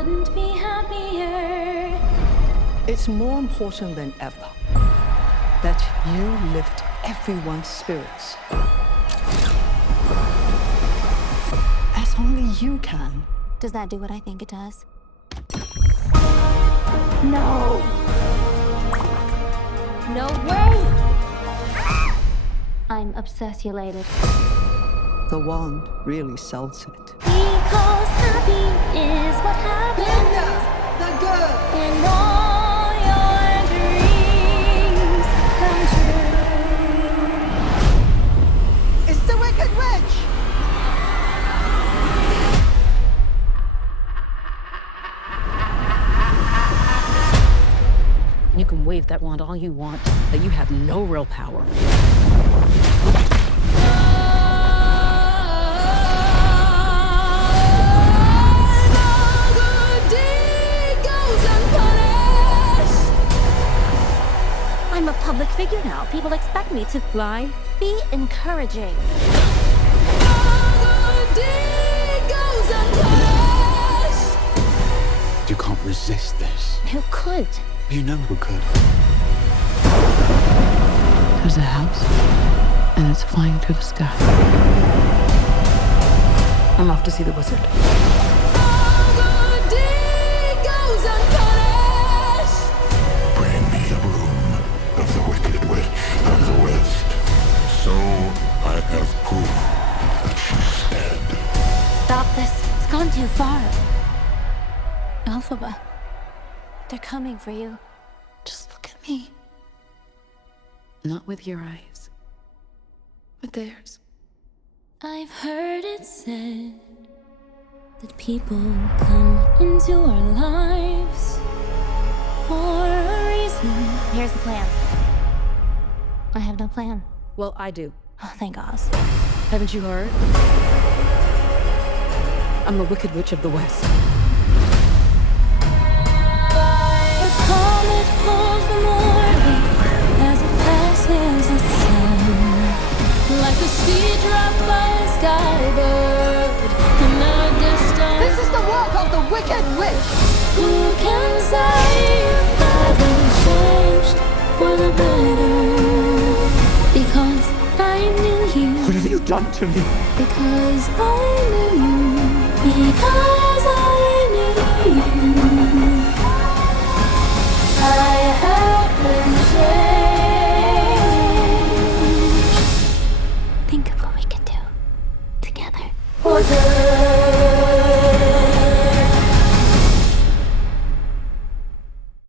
couldn't be happier. It's more important than ever that you lift everyone's spirits. As only you can. Does that do what I think it does? No. No way! I'm obsessulated. The wand really sells it. Because happy is what happens. Glinda, the girl! And all your dreams come true. It's the Wicked Witch! You can wave that wand all you want, but you have no real power. I'm a public figure now. People expect me to Lie? be encouraging. You can't resist this. Who could? You know who could. There's a house, and it's flying through the sky. I'm off to see the wizard. Bring me the broom of the Wicked Witch of the West. So I have proof that she's dead. Stop this. It's gone too far. Elphaba. They're coming for you. Just look at me. Not with your eyes, with theirs. I've heard it said that people come into our lives for a reason. Here's the plan. I have no plan. Well, I do. Oh, thank God. Haven't you heard? I'm the Wicked Witch of the West. The comet pulls the morning as it passes the sun, like a seed dropped by a skybird in the distance. This is the work of the Wicked Witch! Who can say I've been changed for the better? Because I knew you. What have you done to me? Because I knew you. Because